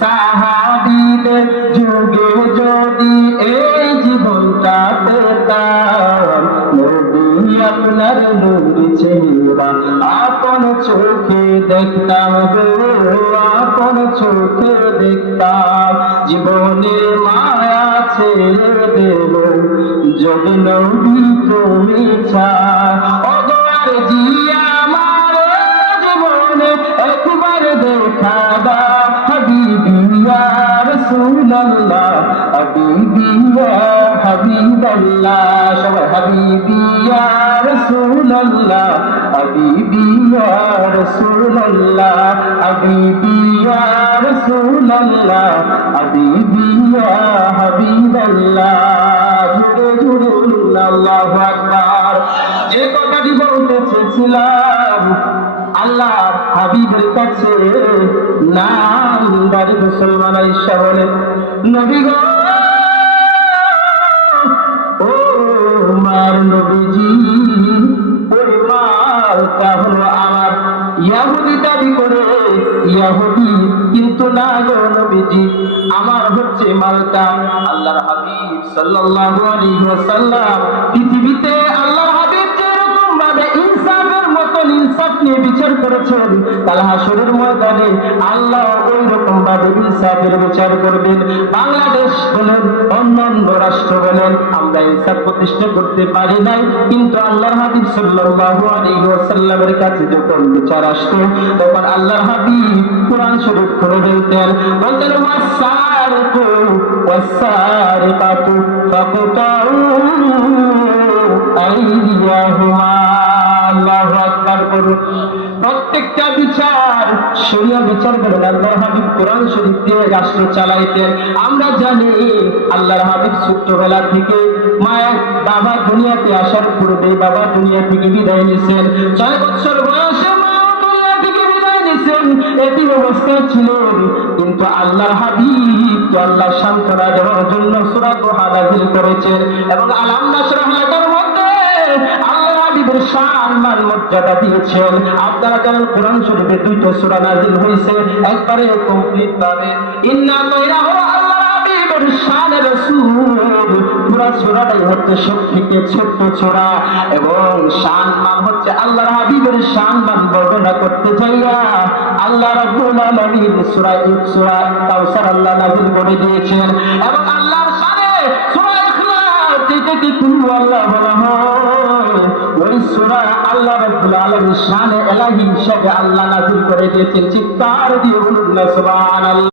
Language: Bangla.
সাহাবীদের যুগে যদি এই জীবনটা পেতাম, নবী আপনার নূর চেহারা আপন চোখে দেখতাম গো, আপন চোখে দেখতাম। জীবনের মায়া ছেড়ে দেব যদি নবী তুমি চাও। অগর জিয়া আমার জীবনে একবার দেখা দাও, হাবিবি ইয়া রাসূলুল্লাহ, হাবিবি ইয়া হাবিবাল্লাহ। সবাই হাবিবি ইয়া রাসূলুল্লাহ, হাবিবি ইয়া রাসূলুল্লাহ, হাবিবি ইয়া রাসূলুল্লাহ, হাবিবি ইয়া হাবিবাল্লাহ। জুড়ে জুড়ে আল্লাহু আকবার। যে কথাটি বলতে চেয়েছিলাম, আল্লাহ হাবিবের কাছে নাম বাড়ি মুসলমান আয়েশা বলে, নবী গো, ও মার নবীজি, ওই মালটা হলো আমার। ইহুদি দাবি করে ইহুদি, কিন্তু না গো নবীজি, আমার হচ্ছে মালটা। আল্লাহর হাবিব সাল্লাল্লাহু আলাইহি ওয়াসাল্লাম পৃথিবীতে আল্লাহর হাবিব যেরকম ভাবে ইনসাফের মতন ইনসাফ নিয়ে বিচার করেছেন, কাল হাসরের ময়দানে আল্লাহ ওই রকম ভাবে ইনসাফের বিচার করবেন। বাংলাদেশ বলেন, অন্যান্য রাষ্ট্র বলেন, আমরা ইনসাফ প্রতিষ্ঠা করতে পারি নাই, কিন্তু আল্লাহর হাবিব সাল্লাল্লাহু আলাইহি ওয়াসাল্লামের কাছে যখন বিচার আসতো, তখন আল্লাহর হাবিব কোরআন শরীফ খুলে বলতেন, বলতেন ওয়াসারিকু ওয়াসারিকাতু ফাকতাউ আইদিয়াহুমা। আল্লাহু আকবার করুন। প্রত্যেকটা বিচার শরীয়ত বিচার করেন আল্লাহর হাবিব কোরআন শরীফ দিয়ে রাষ্ট্র চালাইতেন। আমরা জানি আল্লাহর হাবিব ছোট্টবেলা থেকে মায়ের বাবা দুনিয়াতে আসার পূর্বে বাবা দুনিয়া থেকে বিদায় নিয়েছেন। 6 বছর বয়সে মা দুনিয়া থেকে বিদায় নিয়েছেন, এটি অবস্থায় ছিলেন। কিন্তু আল্লাহর হাবিব আল্লাহ সান্ত্বনা দেওয়ার জন্য সূরা দুহা নাযিল করেছেন, এবং আলাম নাশরাহ লাকার মধ্যে আল্লাহর হাবিবের শান মান মর্যাদা দিয়েছেন। আপনারা জানেন কোরআন শরীফে 2টা সূরা নাযিল হয়েছে একবারে কমপ্লিট ভাবে। ইন্না কাইরাহু আল্লাহর হাবিবের শান রাসূল, পুরো সূরাটাই হচ্ছে সবথেকে ছোট্ট সূরা, এবং শান মান হচ্ছে আল্লাহর হাবিবের শান মান বর্ণনা করতে যাইয়া আল্লাহ রাব্বুল আলামিন সূরা কাউসার আল্লাহ নাযিল করে দিয়েছেন। এবং আল্লাহর শানে সূরা ইখলাস, যেটাকে কুল আল্লাহ বলা হয়, ওই সূরা আল্লাহ রাব্বুল আলামিন শানে ইলাহি হিসেবে আল্লাহ নাযিল করে দিয়েছেন। চিৎকার দিয়ে বলুন না সুবহানাল্লাহ।